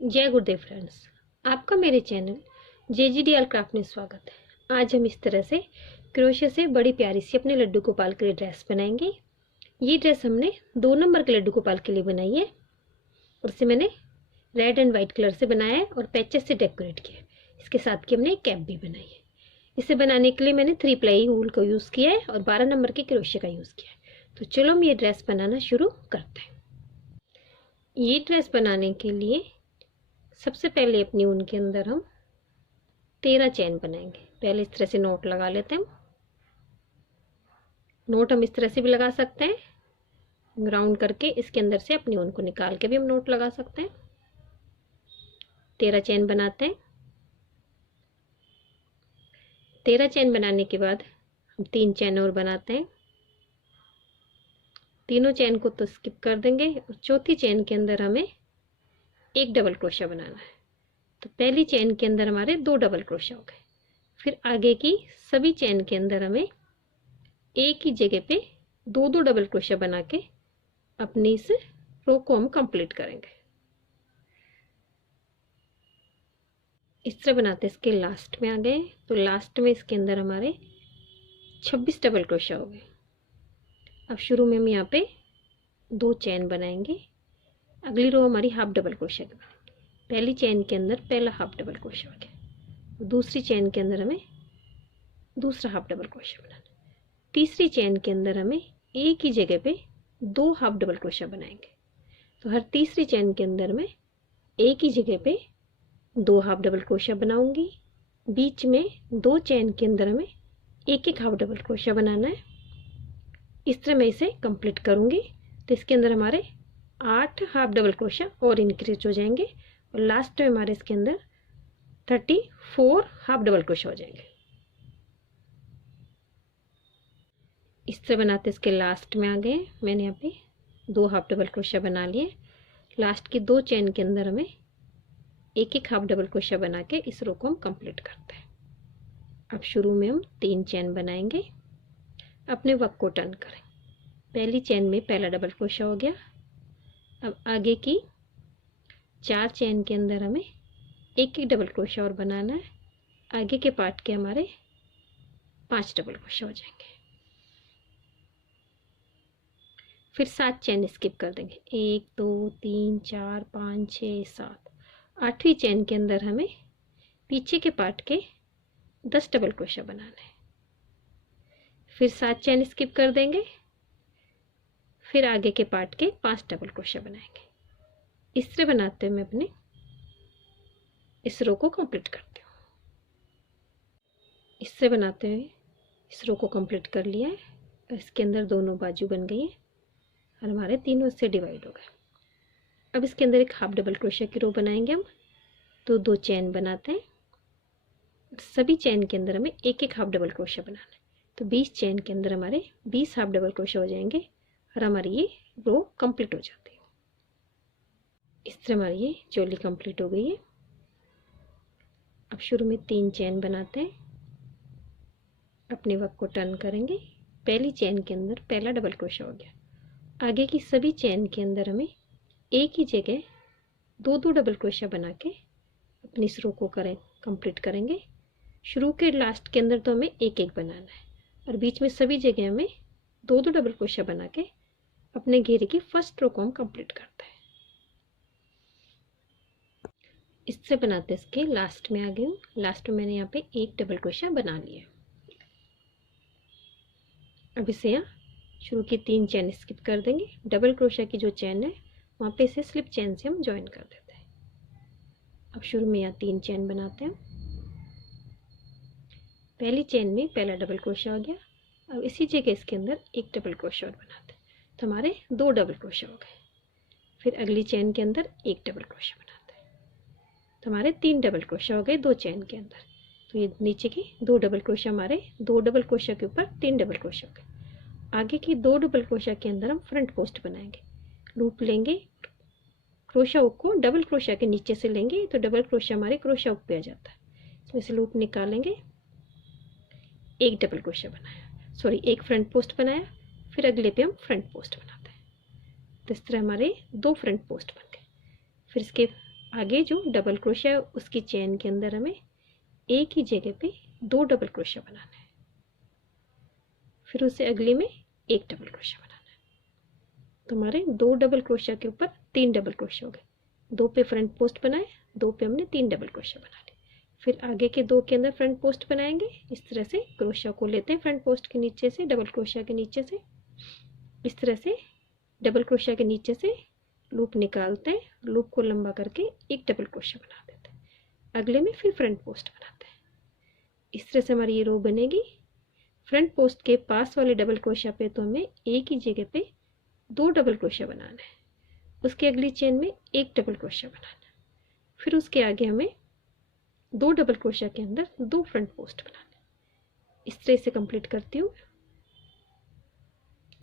जय गुरुदेव फ्रेंड्स, आपका मेरे चैनल JGDR क्राफ्ट में स्वागत है। आज हम इस तरह से क्रोशे से बड़ी प्यारी सी अपने लड्डू गोपाल के लिए ड्रेस बनाएंगे। ये ड्रेस हमने 2 नंबर के लड्डू गोपाल के लिए बनाई है और इसे मैंने रेड एंड वाइट कलर से बनाया है और पैचेस से डेकोरेट किया है। इसके साथ की हमने एक कैप भी बनाई है। इसे बनाने के लिए मैंने 3 प्लाई वूल को यूज़ किया है और 12 नंबर के क्रोशे का यूज़ किया है। तो चलो हम ये ड्रेस बनाना शुरू करते हैं। ये ड्रेस बनाने के लिए सबसे पहले अपनी ऊन के अंदर हम 13 चैन बनाएंगे। पहले इस तरह से नोट लगा लेते हैं। नोट हम इस तरह से भी लगा सकते हैं, राउंड करके इसके अंदर से अपनी ऊन को निकाल के भी हम नोट लगा सकते हैं। 13 चैन बनाते हैं। 13 चैन बनाने के बाद हम 3 चैन और बनाते हैं। तीनों चैन को तो स्किप कर देंगे और चौथी चैन के अंदर हमें एक डबल क्रोशा बनाना है। तो पहली चैन के अंदर हमारे 2 डबल क्रोशा हो गए। फिर आगे की सभी चैन के अंदर हमें एक ही जगह पे 2 डबल क्रोशा बना के अपनी इस रो को हम कंप्लीट करेंगे। इस तरह बनाते इसके लास्ट में आ गए। तो लास्ट में इसके अंदर हमारे 26 डबल क्रोशा हो गए। अब शुरू में हम यहाँ पे 2 चैन बनाएंगे। अगली रो हमारी हाफ डबल क्रोशा की बनेगी। पहली चैन के अंदर पहला हाफ डबल क्रोशा हो गया। दूसरी चैन के अंदर हमें दूसरा हाफ डबल क्रोशा बनाना। तीसरी चैन के अंदर हमें एक ही जगह पे 2 हाफ डबल क्रोशा बनाएंगे। तो हर तीसरी चैन के अंदर मैं एक ही जगह पे 2 हाफ डबल क्रोशा बनाऊंगी। बीच में 2 चैन के अंदर हमें एक एक हाफ डबल क्रोशा बनाना है। इस तरह मैं इसे कंप्लीट करूंगी। तो इसके अंदर हमारे 8 हाफ डबल क्रोशा और इंक्रीज हो जाएंगे और लास्ट में हमारे इसके अंदर 34 हाफ डबल क्रोशा हो जाएंगे। इस तरह बनाते इसके लास्ट में आ गए। मैंने यहाँ पे 2 हाफ डबल क्रोशा बना लिए। लास्ट की 2 चैन के अंदर हमें एक एक हाफ डबल क्रोशा बना के इस रो को हम कंप्लीट करते हैं। अब शुरू में हम 3 चैन बनाएंगे। अपने वर्क को टर्न करें। पहली चैन में पहला डबल क्रोशा हो गया। अब आगे की 4 चैन के अंदर हमें एक एक डबल क्रोशा और बनाना है। आगे के पार्ट के हमारे 5 डबल क्रोशा हो जाएंगे। फिर 7 चैन स्किप कर देंगे। 1 2 3 4 5 6 7। 8वीं चैन के अंदर हमें पीछे के पार्ट के 10 डबल क्रोशा बनाना है। फिर 7 चैन स्किप कर देंगे। फिर आगे के पार्ट के 5 डबल क्रोशा बनाएंगे। इस तरह बनाते हुए मैं अपने इस रो को कंप्लीट करती हूँ। इस तरह बनाते हुए इस रो को कंप्लीट कर लिया है। इसके अंदर दोनों बाजू बन गई है और हमारे तीनों से डिवाइड हो गए। अब इसके अंदर एक हाफ डबल क्रोशा की रो बनाएंगे हम। तो 2 चैन बनाते हैं। सभी चैन के अंदर हमें एक एक हाफ डबल क्रोशा बनाना है। तो 20 चैन के अंदर हमारे 20 हाफ डबल क्रोशा हो जाएंगे और हमारी ये रो कंप्लीट हो जाती है। इस तरह हमारी ये चोली कंप्लीट हो गई है। अब शुरू में 3 चैन बनाते हैं। अपने वर्क को टर्न करेंगे। पहली चैन के अंदर पहला डबल क्रोशा हो गया। आगे की सभी चैन के अंदर हमें एक ही जगह 2 डबल क्रोशा बना के अपनी इस रो को कंप्लीट करेंगे। शुरू के लास्ट के अंदर तो हमें एक एक बनाना है और बीच में सभी जगह हमें 2 डबल क्रोशा बना के अपने घेरे की फर्स्ट रो को हम कंप्लीट करते हैं। इससे बनाते इसके लास्ट में आ गई हूँ। लास्ट में मैंने यहाँ पे एक डबल क्रोशा बना लिया। अब इसे यहाँ शुरू की 3 चैन स्किप कर देंगे। डबल क्रोशा की जो चैन है वहाँ पे इसे स्लिप चैन से हम ज्वाइन कर देते हैं। अब शुरू में यहाँ 3 चैन बनाते हैं। पहली चैन में पहला डबल क्रोशा हो गया। अब इसी जगह इसके अंदर एक डबल क्रोशा और बनाते हैं। तो हमारे 2 डबल क्रोशा हो गए। फिर अगली चैन के अंदर एक डबल क्रोशा बनाते हैं। तो हमारे 3 डबल क्रोशा हो गए 2 चैन के अंदर। तो ये नीचे की 2 डबल क्रोशा हमारे 2 डबल क्रोशा के ऊपर 3 डबल क्रोशा हो गए। आगे की 2 डबल क्रोशा के अंदर हम फ्रंट पोस्ट बनाएंगे। लूप लेंगे, क्रोशा हुक को डबल क्रोशा के नीचे से लेंगे तो डबल क्रोशा हमारे क्रोशा हुक पे आ जाता है। इसमें से लूप निकालेंगे। एक डबल क्रोशा बनाया, सॉरी एक फ्रंट पोस्ट बनाया। फिर अगले पे हम फ्रंट पोस्ट बनाते हैं। तो इस तरह हमारे 2 फ्रंट पोस्ट बन गए। फिर इसके आगे जो डबल क्रोशिया है उसकी चेन के अंदर हमें एक ही जगह पे 2 डबल क्रोशिया बनाना है, फिर उससे अगले में एक डबल क्रोशिया बनाना है। तो हमारे 2 डबल क्रोशिया के ऊपर 3 डबल क्रोशिया हो गए, 2 पे फ्रंट पोस्ट बनाए, 2 पे हमने 3 डबल क्रोशिया बना लिए। फिर आगे के 2 के अंदर फ्रंट पोस्ट बनाएंगे। इस तरह से क्रोशिया को लेते हैं फ्रंट पोस्ट के नीचे से, डबल क्रोशिया के नीचे से, इस तरह से डबल क्रोशिया के नीचे से लूप निकालते हैं, लूप को लंबा करके एक डबल क्रोशिया बना देते हैं, अगले में फिर फ्रंट पोस्ट बनाते हैं। इस तरह से हमारी ये रो बनेगी। फ्रंट पोस्ट के पास वाले डबल क्रोशिया पे तो हमें एक ही जगह पे 2 डबल क्रोशिया बनाना है, उसके अगली चेन में एक डबल क्रोशिया बनाना है, फिर उसके आगे हमें 2 डबल क्रोशिया के अंदर 2 फ्रंट पोस्ट बनाना है। इस तरह से कंप्लीट करती हूँ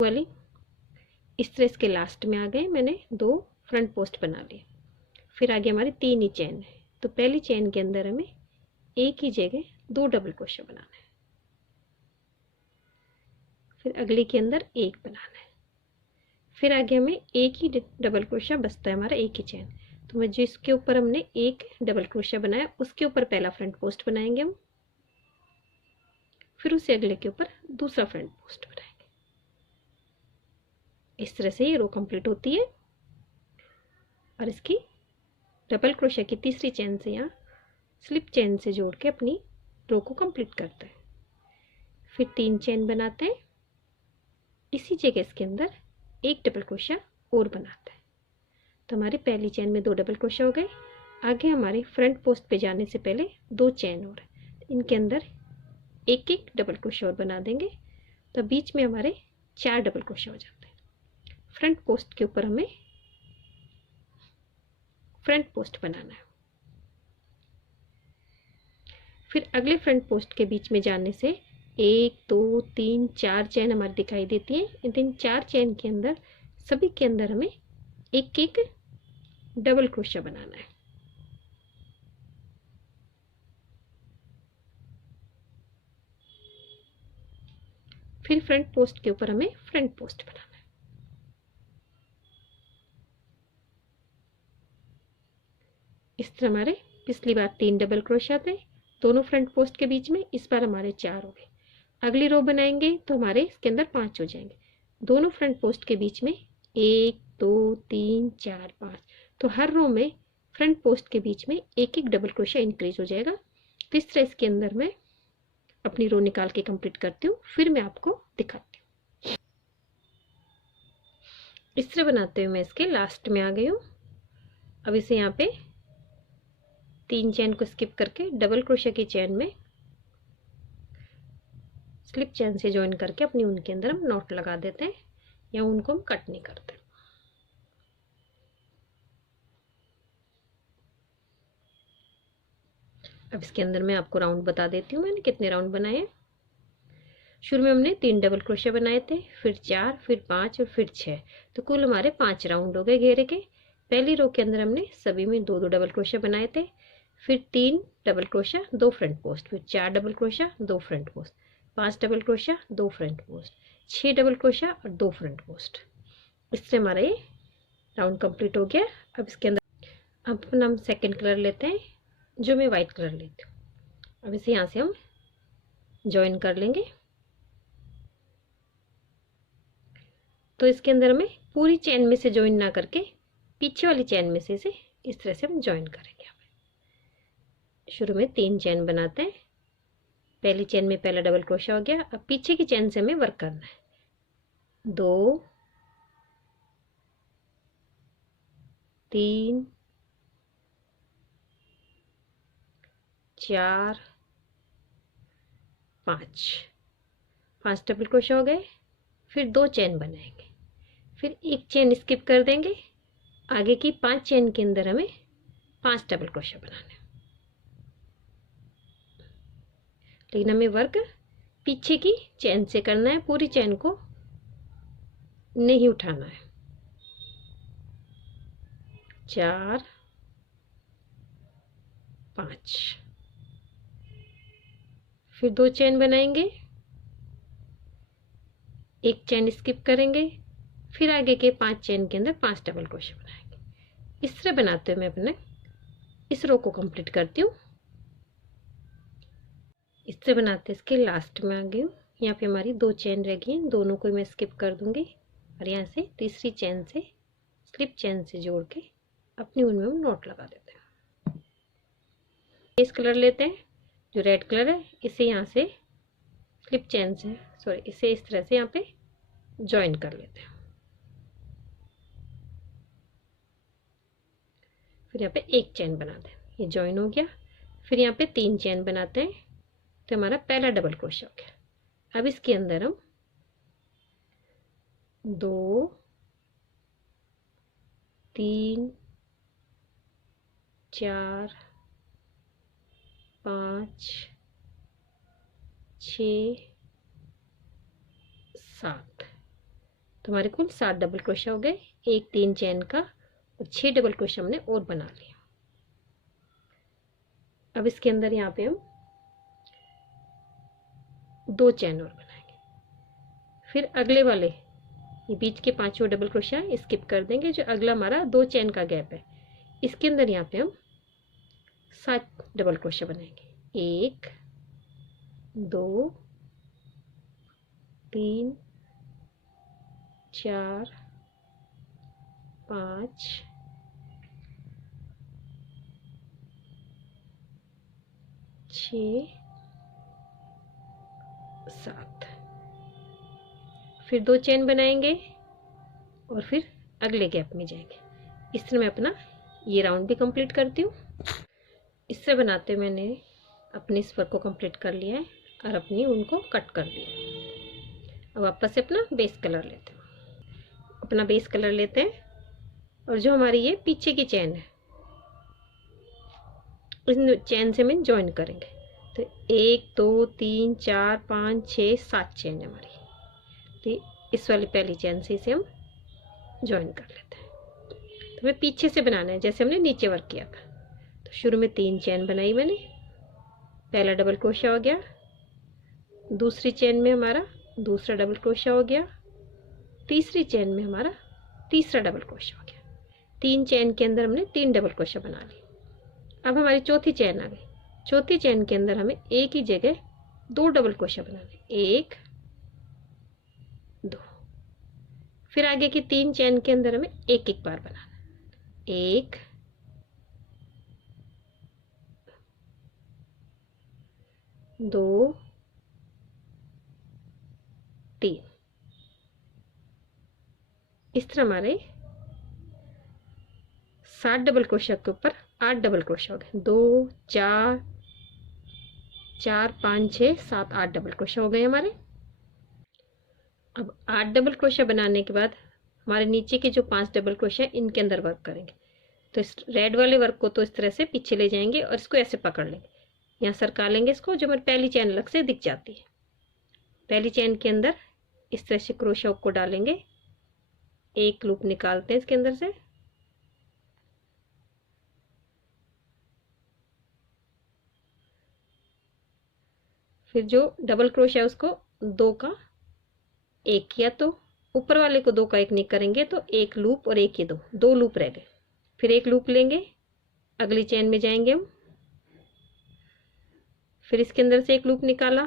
वाली। इस तरह इसके लास्ट में आ गए, मैंने 2 फ्रंट पोस्ट बना लिए। फिर आगे हमारी 3 ही चेन है, तो पहली चेन के अंदर हमें एक ही जगह 2 डबल क्रोशिया बनाना है, फिर अगली के अंदर एक बनाना है, फिर आगे हमें एक ही डबल क्रोशिया बचता है हमारा, एक ही चेन। तो मैं जिसके ऊपर हमने एक डबल क्रोशिया बनाया उसके ऊपर पहला फ्रंट पोस्ट बनाएंगे हम, फिर उससे अगले के ऊपर दूसरा फ्रंट पोस्ट बनाएंगे। इस तरह से ये रो कंप्लीट होती है। और इसकी डबल क्रोशिया की तीसरी चेन से यहाँ स्लिप चेन से जोड़ के अपनी रो को कंप्लीट करते हैं। फिर 3 चेन बनाते हैं, इसी जगह इसके अंदर एक डबल क्रोशिया और बनाते हैं। तो हमारी पहली चेन में 2 डबल क्रोशिया हो गए। आगे हमारे फ्रंट पोस्ट पे जाने से पहले 2 चेन और है, इनके अंदर एक एक डबल क्रोशिया और बना देंगे, तो बीच में हमारे 4 डबल क्रोशिया हो जाते हैं। फ्रंट पोस्ट के ऊपर हमें फ्रंट पोस्ट बनाना है, फिर अगले फ्रंट पोस्ट के बीच में जाने से 1 2 3 4 चेन हमारी दिखाई देती हैं। इन 4 चेन के अंदर सभी के अंदर हमें एक एक डबल क्रोशिया बनाना है। फिर फ्रंट पोस्ट के ऊपर हमें फ्रंट पोस्ट बनाना है। इस तरह हमारे पिछली बार 3 डबल क्रोशिया थे दोनों फ्रंट पोस्ट के बीच में, इस बार हमारे 4 हो गए। अगली रो बनाएंगे तो हमारे इसके अंदर 5 हो जाएंगे, दोनों फ्रंट पोस्ट के बीच में 1 2 3 4 5। तो हर रो में फ्रंट पोस्ट के बीच में एक एक डबल क्रोशिया इंक्रीज हो जाएगा। तो इस तरह इसके अंदर मैं अपनी रो निकाल के कंप्लीट करती हूँ, फिर मैं आपको दिखाती हूँ। इस तरह बनाते हुए मैं इसके लास्ट में आ गई हूँ। अब इसे यहाँ पे 3 चेन को स्किप करके डबल क्रोशिया की चेन में स्लिप चेन से ज्वाइन करके अपनी ऊन के अंदर हम नॉट लगा देते हैं, या ऊन को हम कट नहीं करते। अब इसके अंदर मैं आपको राउंड बता देती हूँ मैंने कितने राउंड बनाए हैं। शुरू में हमने 3 डबल क्रोशिया बनाए थे, फिर 4, फिर 5 और फिर 6, तो कुल हमारे 5 राउंड हो गए घेरे के। पहली रो के अंदर हमने सभी में 2 2 डबल क्रोशिया बनाए थे, फिर 3 डबल क्रोशिया 2 फ्रंट पोस्ट, फिर 4 double crochet 2 front post, 5 double crochet 2 front post, 6 double crochet और 2 फ्रंट पोस्ट। इससे हमारा ये राउंड कंप्लीट हो गया। अब इसके अंदर अब हम सेकंड कलर लेते हैं, जो मैं वाइट कलर लेती हूँ। अब इसे यहाँ से हम ज्वाइन कर लेंगे। तो इसके अंदर हमें पूरी चेन में से ज्वाइन ना करके पीछे वाली चेन में से इसे इस तरह से हम ज्वाइन करेंगे। शुरू में 3 चेन बनाते हैं, पहली चेन में पहला डबल क्रोशिया हो गया। अब पीछे की चेन से हमें वर्क करना है। 2 3 4 5 डबल क्रोशिया हो गए। फिर 2 चेन बनाएंगे, फिर एक चेन स्किप कर देंगे। आगे की 5 चेन के अंदर हमें 5 डबल क्रोशिया बनाने हैं, लेकिन हमें वर्क पीछे की चेन से करना है, पूरी चेन को नहीं उठाना है। 4 5 फिर 2 चेन बनाएंगे, एक चेन स्किप करेंगे, फिर आगे के 5 चेन के अंदर 5 डबल क्रोशिया बनाएंगे। इस तरह बनाते हुए मैं अपने इस रो को कंप्लीट करती हूँ। इससे बनाते इसके लास्ट में आ गई हूँ। यहाँ पे हमारी 2 चेन रह गई हैं, दोनों को मैं स्किप कर दूंगी और यहाँ से तीसरी चेन से स्लिप चेन से जोड़ के अपनी उनमें हम नॉट लगा देते हैं। बेस कलर लेते हैं जो रेड कलर है, इसे यहाँ से स्लिप चेन से इसे इस तरह से यहाँ पे ज्वाइन कर लेते हैं। फिर यहाँ पे एक चेन बनाते हैं, ये ज्वाइन हो गया। फिर यहाँ पे 3 चेन बनाते हैं, तो हमारा पहला डबल क्रोशा हो गया। अब इसके अंदर हम 2 3 4 5 6 7, तो हमारे कुल 7 डबल क्रोशा हो गए। एक 3 चेन का और 6 डबल क्रोशा हमने और बना लिया। अब इसके अंदर यहाँ पे हम 2 चेन और बनाएंगे। फिर अगले वाले ये बीच के 5वां डबल क्रोशा स्किप कर देंगे, जो अगला हमारा 2 चेन का गैप है, इसके अंदर यहाँ पे हम 7 डबल क्रोशा बनाएंगे। 1 2 3 4 5 6 7, फिर 2 चेन बनाएंगे और फिर अगले गैप में जाएंगे। इस तरह मैं अपना ये राउंड भी कंप्लीट करती हूँ। इस तरह बनाते हुए मैंने अपने इस वर्क को कंप्लीट कर लिया है और अपनी ऊन को कट कर दिया। अब वापस से अपना बेस कलर लेते हैं। अपना बेस कलर लेते हैं और जो हमारी ये पीछे की चेन है, इस चेन से हम ज्वाइन करेंगे। तो 1 2 3 4 5 6 7 चेन है हमारी, तो इस वाली पहली चेन से इसे हम ज्वाइन कर लेते हैं। तो हमें पीछे से बनाना है जैसे हमने नीचे वर्क किया था। तो शुरू में 3 चेन बनाई मैंने, पहला डबल क्रोशा हो गया, दूसरी चेन में हमारा दूसरा डबल क्रोशा हो गया, तीसरी चेन में हमारा तीसरा डबल क्रोशा हो गया। 3 चेन के अंदर हमने 3 डबल क्रोशा बना ली। अब हमारी चौथी चेन आ गई। चौथी चेन के अंदर हमें एक ही जगह 2 डबल क्रोशा बनाने, 1 2। फिर आगे की 3 चेन के अंदर हमें एक एक बार बनाना, 1 2 3। इस तरह हमारे 7 डबल क्रोशा के ऊपर 8 डबल क्रोशा हो गए। 2 4 4 5 6 7 8 डबल क्रोशा हो गए हमारे। अब 8 डबल क्रोशा बनाने के बाद हमारे नीचे के जो 5 डबल क्रोशा इनके अंदर वर्क करेंगे। तो इस रेड वाले वर्क को तो इस तरह से पीछे ले जाएंगे और इसको ऐसे पकड़ लेंगे, यहाँ सरका लेंगे इसको, जो हमारी पहली चेन अलग से दिख जाती है। पहली चेन के अंदर इस तरह से क्रोशा को डालेंगे, एक लूप निकालते हैं इसके अंदर से, फिर जो डबल क्रोशा है उसको 2 का 1 किया, तो ऊपर वाले को 2 का 1 नहीं करेंगे तो एक लूप और एक ये 2 लूप रह गए। फिर एक लूप लेंगे, अगली चेन में जाएंगे हम, फिर इसके अंदर से एक लूप निकाला,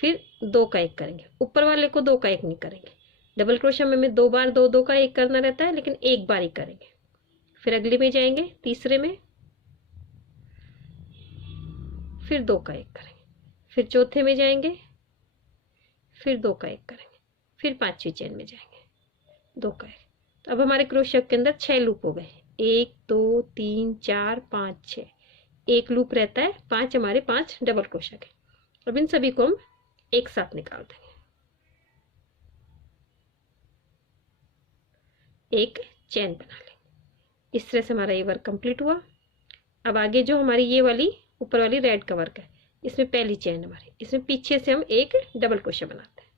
फिर 2 का 1 करेंगे, ऊपर वाले को 2 का 1 नहीं करेंगे। डबल क्रोशा में हमें 2 बार 2 2 का 1 करना रहता है, लेकिन एक बार ही करेंगे। फिर अगले में जाएंगे, तीसरे में, फिर 2 का 1 करेंगे, फिर चौथे में जाएंगे, फिर 2 का 1 करेंगे, फिर 5वीं चेन में जाएंगे, 2 का 1। तो अब हमारे क्रोशा के अंदर 6 लूप हो गए, 1 2 3 4 5 6, एक लूप रहता है, 5 हमारे 5 डबल क्रोशा के। अब इन सभी को हम एक साथ निकाल देंगे, एक चेन बना लेंगे। इस तरह से हमारा ये वर्क कंप्लीट हुआ। अब आगे जो हमारी ये वाली ऊपर वाली रेड का वर्क है, इसमें पहली चेन हमारी, इसमें पीछे से हम एक डबल क्रोशा बनाते हैं,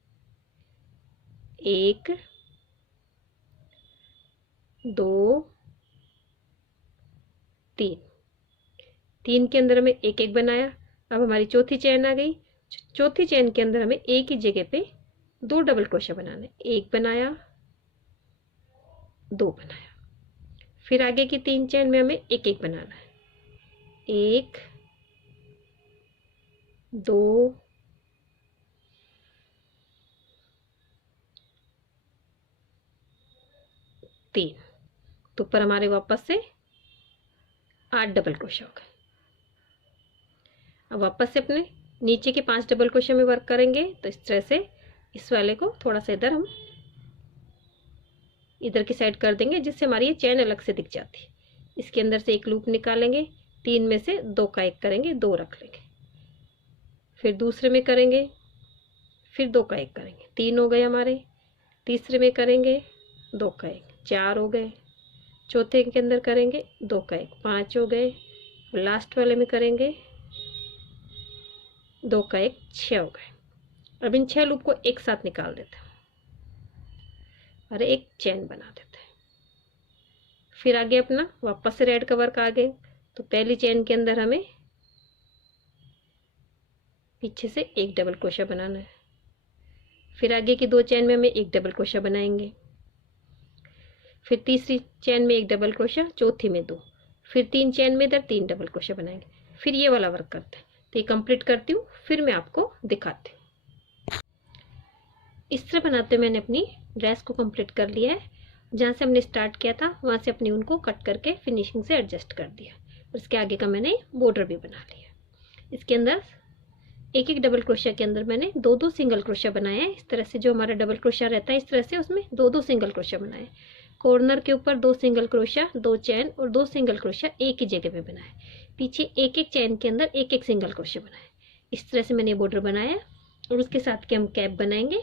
1 2 3। 3 के अंदर हमें एक एक बनाया। अब हमारी चौथी चेन आ गई। चौथी चेन के अंदर हमें एक ही जगह पे 2 डबल क्रोशा बनाने, 1 बनाया 2 बनाया। फिर आगे की 3 चेन में हमें एक एक बनाना है, 1 2 3। तो ऊपर हमारे वापस से 8 डबल क्रोशा हो गए। अब वापस से अपने नीचे के 5 डबल क्रोशा में वर्क करेंगे। तो इस तरह से इस वाले को थोड़ा सा इधर हम इधर की साइड कर देंगे, जिससे हमारी ये चैन अलग से दिख जाती है। इसके अंदर से एक लूप निकालेंगे, 3 में से 2 का 1 करेंगे, 2 रख लेंगे। फिर दूसरे में करेंगे, फिर 2 का 1 करेंगे, 3 हो गए हमारे। तीसरे में करेंगे 2 का 1, 4 हो गए। चौथे के अंदर करेंगे 2 का 1, 5 हो गए। लास्ट वाले में करेंगे 2 का 1, 6 हो गए। अब इन 6 लूप को एक साथ निकाल देते हैं और एक चेन बना देते हैं। फिर आगे अपना वापस से रेड का वर्क आ गए। तो पहली चेन के अंदर हमें पीछे से एक डबल क्रोशा बनाना है। फिर आगे की 2 चेन में हमें एक डबल क्रोशा बनाएंगे। फिर तीसरी चेन में एक डबल क्रोशा, चौथी में 2, फिर 3 चेन में इधर 3 डबल क्रोशा बनाएंगे। फिर ये वाला वर्क करते हैं। तो ये कंप्लीट करती हूँ, फिर मैं आपको दिखाती हूँ। इस तरह बनाते मैंने अपनी ड्रेस को कंप्लीट कर लिया है। जहाँ से हमने स्टार्ट किया था वहाँ से अपनी उनको कट करके फिनिशिंग से एडजस्ट कर दिया। और इसके आगे का मैंने बॉर्डर भी बना लिया। इसके अंदर एक एक डबल क्रोशिया के अंदर मैंने 2-2 सिंगल क्रोशिया बनाए हैं। इस तरह से जो हमारा डबल क्रोशिया रहता है, इस तरह से उसमें 2-2 सिंगल क्रोशिया बनाए। कॉर्नर के ऊपर 2 सिंगल क्रोशिया, 2 चैन और 2 सिंगल क्रोशिया एक ही जगह पे बनाए। पीछे एक एक चैन के अंदर एक एक सिंगल क्रोशिया बनाए। इस तरह से मैंने बॉर्डर बनाया। और उसके साथ के हम कैप बनाएंगे।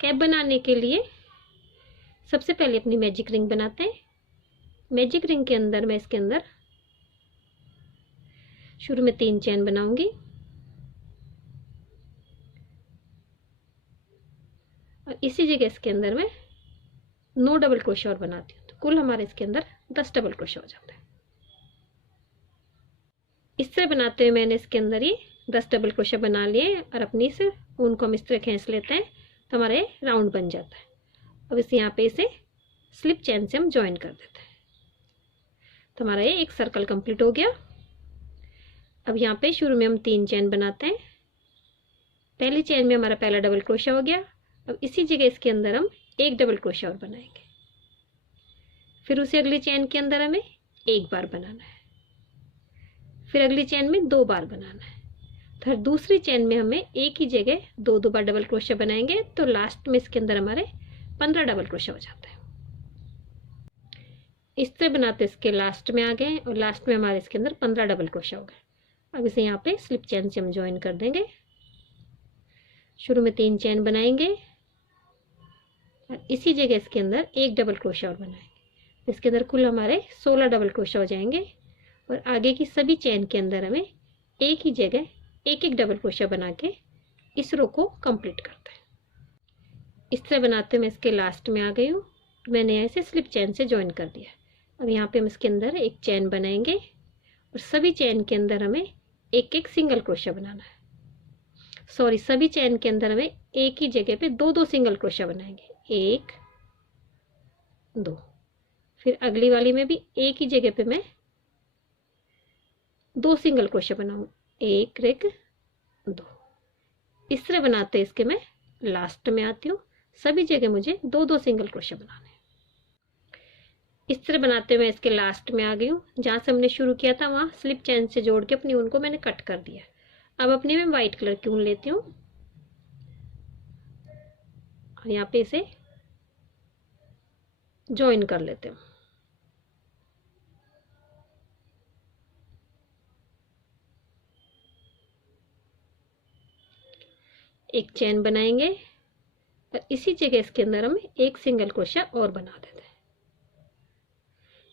कैप बनाने के लिए सबसे पहले अपनी मैजिक रिंग बनाते हैं। मैजिक रिंग के अंदर मैं इसके अंदर शुरू में 3 चैन बनाऊंगी और इसी जगह इसके अंदर मैं 9 डबल क्रोशिया और बनाती हूँ। तो कुल हमारे इसके अंदर 10 डबल क्रोशिया हो जाता है। इस तरह बनाते हुए मैंने इसके अंदर ये 10 डबल क्रोशिया बना लिए और अपनी से ऊन को हम इस तरह खींच लेते हैं तो हमारे राउंड बन जाता है। अब इसे यहाँ पे इसे स्लिप चैन से हम ज्वाइन कर देते हैं। तो हमारा ये एक सर्कल कंप्लीट हो गया। अब यहाँ पे शुरू में हम 3 चैन बनाते हैं। पहली चैन में हमारा पहला डबल क्रोशिया हो गया। अब इसी जगह इसके अंदर हम एक डबल क्रोशिया और बनाएंगे। फिर उसे अगली चैन के अंदर हमें एक बार बनाना है। फिर अगली चैन में 2 बार बनाना है। फिर दूसरी चैन में हमें एक ही जगह 2-2 बार डबल क्रोशिया बनाएंगे। तो लास्ट में इसके अंदर हमारे 15 डबल क्रोशिया हो जाता है। इस तरह बनाते इसके लास्ट में आ गए और लास्ट में हमारे इसके अंदर 15 डबल क्रोशिया हो गए। अब इसे यहाँ पे स्लिप चैन से हम ज्वाइन कर देंगे। शुरू में 3 चैन बनाएंगे और इसी जगह इसके अंदर एक डबल क्रोशिया और बनाएंगे। इसके अंदर कुल हमारे 16 डबल क्रोशिया हो जाएंगे। और आगे की सभी चैन के अंदर हमें एक ही जगह एक एक डबल क्रोशिया बना के इस रो को कंप्लीट करते हैं। इस तरह बनाते मैं इसके लास्ट में आ गई हूँ। मैंने यहाँ से स्लिप चैन से ज्वाइन कर दिया। अब यहाँ पे हम इसके अंदर एक चैन बनाएंगे और सभी चैन के अंदर हमें एक एक सिंगल क्रोशिया बनाना है। सॉरी, सभी चैन के अंदर हमें एक ही जगह पे 2-2 सिंगल क्रोशिया बनाएंगे। 1 2। फिर अगली वाली में भी एक ही जगह पे मैं 2 सिंगल क्रोशिया बनाऊँ। 1 2। इस तरह बनाते इसके मैं लास्ट में आती हूँ। सभी जगह मुझे 2-2 सिंगल क्रोशिया बनाने। इस तरह बनाते हुए इसके लास्ट में आ गई हूँ। जहाँ से हमने शुरू किया था वहाँ स्लिप चैन से जोड़ के अपनी ऊन को मैंने कट कर दिया। अब अपनी मैं वाइट कलर की ऊन लेती हूँ और यहाँ पे इसे ज्वाइन कर लेते हूँ। एक चैन बनाएंगे और इसी जगह इसके अंदर हम एक सिंगल क्रोशिया और बना देते हैं।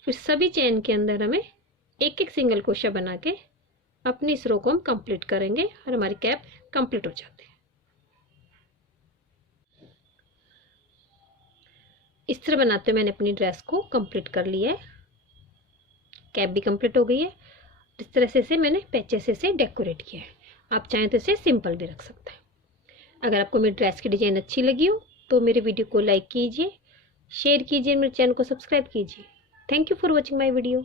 फिर सभी चैन के अंदर हमें एक एक सिंगल क्रोशिया बना के अपनी इस रो को हम कंप्लीट करेंगे और हमारी कैप कंप्लीट हो जाती है। इस तरह बनाते मैंने अपनी ड्रेस को कंप्लीट कर लिया है। कैप भी कंप्लीट हो गई है। इस तरह से इसे मैंने पैचे से इसे डेकोरेट किया है। आप चाहें तो इसे सिंपल भी रख सकते हैं। अगर आपको मेरी ड्रेस की डिज़ाइन अच्छी लगी हो तो मेरे वीडियो को लाइक कीजिए, शेयर कीजिए, मेरे चैनल को सब्सक्राइब कीजिए। Thank you for watching my video.